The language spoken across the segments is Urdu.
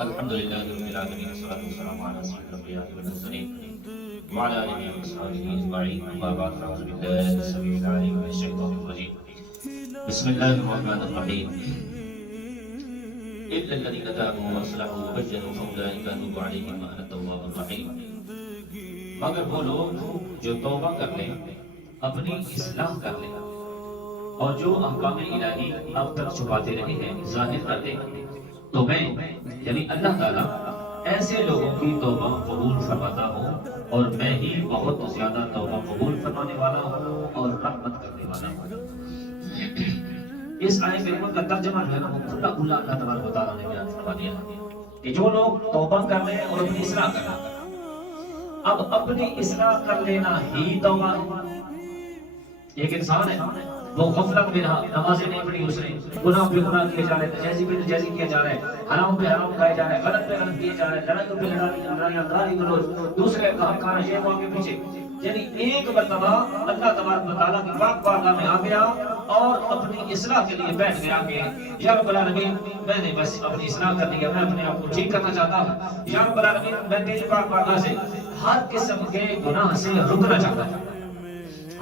الحمد لله رب العالمين والصلاة والسلام على سيد الأنبياء والمرسلين وعلى آله وصحبه أجمعين أما بعد فأعوذ بالله السميع العليم من الشيطان الرجيم بسم الله الرحمن الرحيم إلا الذين تابوا وأصلحوا وبينوا فأولئك أتوب عليهم وأنا التواب الرحيم مگر وہ لوگ جو توبہ کر لیں اپنی اصلاح کر لیں اور جو احکام الہی اب تک چھپاتے رہے ہیں ظاہر کرتے ہیں تو میں یعنی اللہ تعالیٰ ایسے لوگوں کی توبہ قبول فرماتا ہوں اور میں ہی بہت زیادہ توبہ قبول فرمانے والا ہوں اور رحمت کرنے والا ہوں۔ اس آیت کریمہ کا ترجمہ جو ہے نا وہ کھلا کھلا اللہ تبارک و تعالیٰ نے بیان فرما دیا کہ جو لوگ توبہ کر لیں اور اپنی اصلاح کر لیں، اب اپنی اصلاح کر لینا ہی توبہ ہے۔ ایک انسان ہے وہ غفلت میں رہا، نمازیں نہیں پڑھی اس نے، گناہ پہ گناہ کیے جا رہے ہیں، جیسی پہ جیسی کیا جا رہا ہے، حرام پہ حرام کھائے جا رہے ہیں، غلط پہ غلط کیے جا رہے ہیں، لڑائیوں پہ لڑائیاں، گالی گلوچ، دوسرے کا حق کھانا شیخوں کے پیچھے، یعنی ایک مرتبہ اللہ تبارک و تعالیٰ کی پاک بارگاہ میں آ گیا اور اپنی اصلاح کے لیے بیٹھ گیا کہ یا رب العالمین میں نے بس اپنی اصلاح کر لیا، میں اپنے آپ کو ٹھیک کرنا چاہتا ہوں، یا رب العالمین میں تیری پاک بارگاہ سے ہر قسم کے گناہ سے رکنا چاہتا ہوں،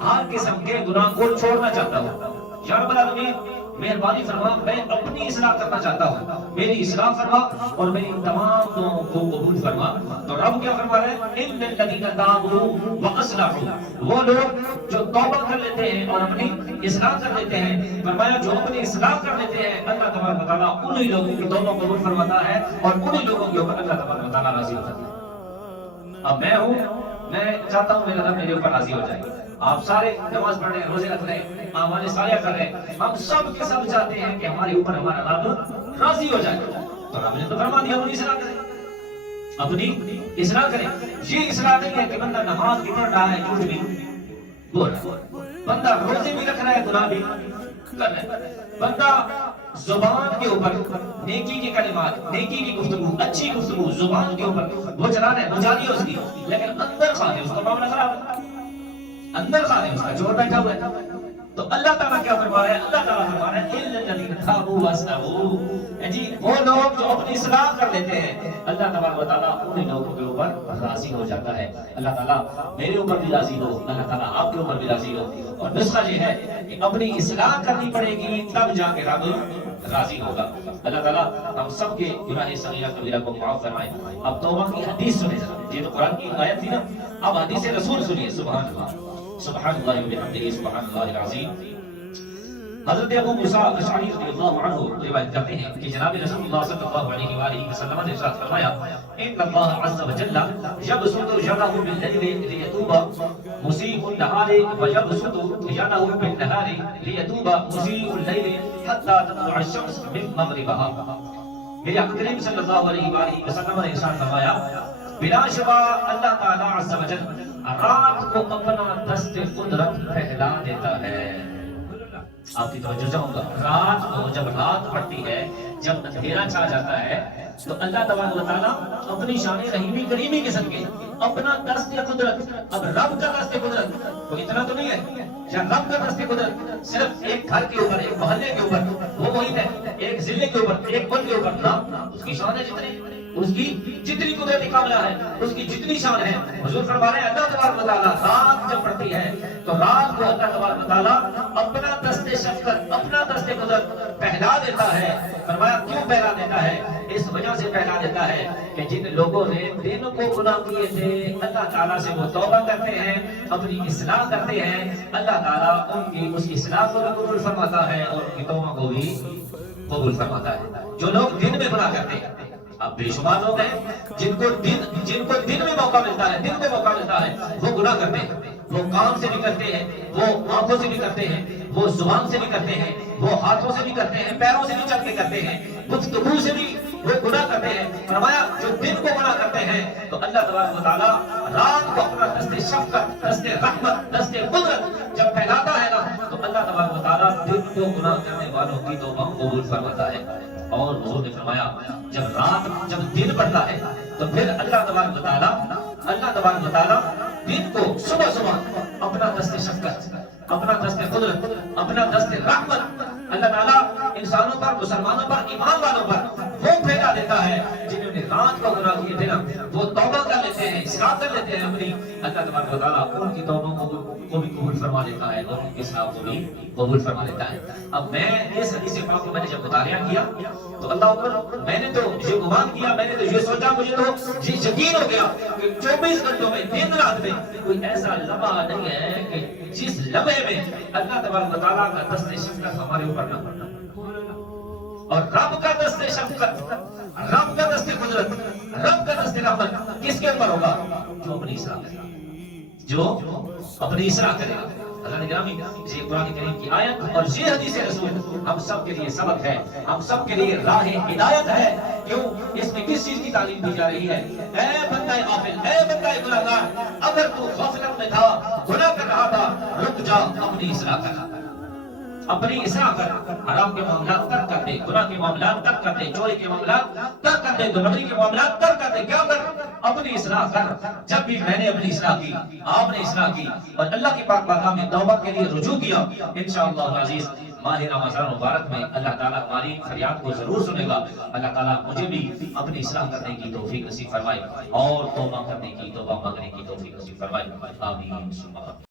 ہر قسم کے گناہ کو چھوڑنا چاہتا ہوں، یا رب العالمین مہربانی فرما، میں اپنی اصلاح کرنا چاہتا ہوں، میری اصلاح فرما اور میری تمام دعاؤں کو قبول فرما۔ تو رب کیا فرما رہے ہیں؟ ان الذین تابوا واصلحوا، وہ لوگ جو توبہ کر لیتے ہیں اور اپنی اصلاح کر لیتے ہیں، فرمایا جو اپنی اصلاح کر لیتے ہیں اللہ تبارک و تعالیٰ انہی لوگوں کی توبہ قبول فرماتا ہے اور انہی لوگوں کے اوپر اللہ تبارک و تعالیٰ راضی ہوتا ہے۔ اب میں ہوں، میں چاہتا ہوں میرا رب میرے اوپر راضی ہو جائے، آپ سارے نماز پڑھ رہے ہیں، روزے رکھ رہے ہیں، اعمال صالحہ کر رہے ہیں، ہم سب کے سب چاہتے ہیں کہ ہمارے اوپر ہمارا رب راضی ہو جائے، تو رب نے تو فرما دیا اپنی اصلاح کریں، اپنی اصلاح کریں۔ یہ اصلاح نہیں ہے کہ بندہ نماز بھی پڑھ رہا ہے جھوٹ بھی بول رہا ہے، بندہ روزے بھی رکھ رہا ہے گناہ بھی کر رہا ہے، بندہ زبان کے اوپر نیکی کی کلمات، نیکی کی گفتگو، اچھی گفتگو زبان کے اوپر وہ چلا رہا ہے، وہ جاری ہے اس کی، لیکن اندر خانے اس کا معاملہ خراب ہے، اندر خانے اس کا چور بیٹھا ہوا ہے۔ تو اللہ تعالیٰ کیا فرما رہا ہے؟ اللہ تعالیٰ فرما رہا ہے اِلَّا الَّذِينَ تَابُوا وَأَصْلَحُوا، جی وہ لوگ جو اپنی اصلاح کر لیتے ہیں اللہ تبارک و تعالیٰ انہیں لوگوں کے اوپر راضی ہو جاتا ہے۔ اللہ تعالیٰ میرے اوپر بھی راضی ہو، اللہ تعالیٰ آپ کے اوپر بھی راضی ہو، اور نسخہ یہ ہے کہ اپنی اصلاح کرنی پڑے گی تب جا کے رب راضی ہوگا۔ اللہ تعالیٰ ہم سب کے گناہ صغیرہ کبیرہ کو معاف فرمائے۔ اب توبہ کی حدیث سنیں ذرا، یہ تو قرآن کی آیت تھی نا، اب حدیث رسول سنیے۔ سبحان اللہ، سبحان اللہ وبحمدہ، سبحان اللہ العظیم۔ حضرت ابو موسیٰ اشعری رضی اللہ عنہ روایت کرتے ہیں کہ جناب رسول اللہ صلی اللہ علیہ وآلہ وسلم نے ارشاد فرمایا ان اللہ عز وجل یبسط یدہ باللیل لیتوب مسیء النہار ویبسط یدہ بالنہار لیتوب مسیء اللیل حتی تطلع الشمس من مغربها۔ میرے آقا کریم صلی اللہ علیہ وآلہ وسلم نے ارشاد فرمایا بلا شبہ اللہ تعالی عز وجل رات کو اپنا دست قدرت پھیلا دیتا ہے۔ آپ کی توجہ چاہوں گا، رات کو جب رات پڑتی ہے، جب اندھیرا چھا جاتا ہے تو اللہ تبارک و تعالیٰ اپنی شان رحیمی کریمی کے صدقے اپنا دست قدرت، اب رب کا دست قدرت کوئی اتنا تو نہیں ہے، یا رب کا دست قدرت صرف ایک گھر کے اوپر، ایک محلے کے اوپر، وہ وہی ہے ایک ضلع کے اوپر، ایک پل کے اوپر، نہ اس کی شان ہے جتنی، اس کی جتنی قدرت کاملہ ہے، اس کی جتنی شان ہے۔ حضور فرما رہے ہیں اللہ تبارک و تعالیٰ رات جب پڑتی ہے تو رات کو اللہ تبارک و تعالیٰ اپنا دست شفقت، اپنا دست قدرت پھیلا دیتا ہے۔ فرمایا کیوں پھیلا دیتا ہے؟ اس وجہ سے پھیلا دیتا ہے کہ جن لوگوں نے دن کو گناہ کیے تھے اللہ تعالیٰ سے وہ توبہ کرتے ہیں، اپنی اصلاح کرتے ہیں، اللہ تعالیٰ ان کی اس اصلاح کو بھی قبول فرماتا ہے اور ان کی توبہ کو بھی قبول فرماتا ہے۔ جو لوگ دن میں گناہ کرتے ہیں، اب بے شمار لوگ ہیں جن کو دن میں موقع ملتا ہے، دن میں موقع ملتا ہے وہ گناہ کرتے ہیں، وہ کام سے بھی کرتے ہیں، وہ آنکھوں سے بھی کرتے ہیں، وہ زبان سے بھی کرتے ہیں، وہ ہاتھوں سے بھی کرتے ہیں، پیروں سے بھی چل کے کرتے ہیں، گفتگو سے بھی وہ گناہ کرتے ہیں۔ فرمایا جو دن کو گناہ کرتے ہیں تو اللہ تبارک و تعالیٰ رات کو اپنا دست شفقت، دست رحمت، دست قدرت جب پھیلاتا ہے نا تو اللہ تبارک و تعالیٰ دن کو گناہ کرنے والوں کی توبہ قبول فرماتا ہے۔ اور حضور نے فرمایا جب دن پڑتا ہے تو پھر اللہ تبارک و تعالیٰ دن کو صبح اپنا دست شفقت، اپنا دست قدرت، اپنا دست رحمت اللہ تعالیٰ انسانوں پر، مسلمانوں پر، ایمان والوں پر وہ پھیلا دیتا ہے جن جنہوں نے رات کو گناہ کیے تھے نا وہ توبہ کر لیتے ہیں، اصلاح کر لیتے ہیں اپنی، اللہ تبارک و تعالیٰ ان کی توبہ کو بھی قبول فرما لیتا ہے اور ان کی اصلاح کو بھی قبول فرما لیتا ہے۔ اب میں اس حدیث پاک کو میں نے جب مطالعہ کیا تو اللہ اکبر، میں نے تو یہ گمان کیا، میں نے تو یہ سوچا، مجھے تو یہ یقین ہو گیا کہ 24 گھنٹوں میں، دن رات میں کوئی ایسا لمحہ نہیں ہے کہ جس لمحے میں اللہ تبارک و تعالیٰ کا دست شفقت ہمارے اوپر نہ پڑنا، اور رب کا دست شفقت، رب کا دست قدرت، رب کا دست رحمت کس کے اوپر ہوگا؟ جو اپنی اصلاح کرے گا، جو اپنی اصلاح کرے گا۔ اللہ نے گرامی یہ قرآن کریم کی آیت اور یہ حدیث رسول ہم سب کے لیے سبق ہے، ہم سب کے لیے راہ ہدایت ہے۔ کیوں؟ اس میں کس چیز کی تعلیم دی جا رہی ہے؟ اے بندہ غافل، اے بندہ گناہگار، اگر تو غفلت میں تھا، گناہ کر رہا تھا، رک جا، اپنی اصلاح کر، اپنی اصلاح کر، حرام کے معاملات ترک کر دے، گناہ کے معاملات ترک کر دے، چوری کے معاملات ترک کر دے، دھوکھدڑی کے معاملات ترک کر دے۔ کیا کر؟ اپنی اصلاح کر۔ جب بھی میں نے اپنی اصلاح کی، آپ نے اصلاح کی اور اللہ کی پاک بارگاہ میں توبہ کے لیے رجوع کیا، انشاءاللہ العزیز ماہ رمضان مبارک میں اللہ تعالیٰ ہماری فریاد کو ضرور سنے گا۔ اللہ تعالیٰ مجھے بھی اپنی اصلاح کرنے کی توفیق نصیب فرمائے اور توبہ کرنے کی، توبہ مانگنے کی توفیق نصیب فرمائے۔ آمین۔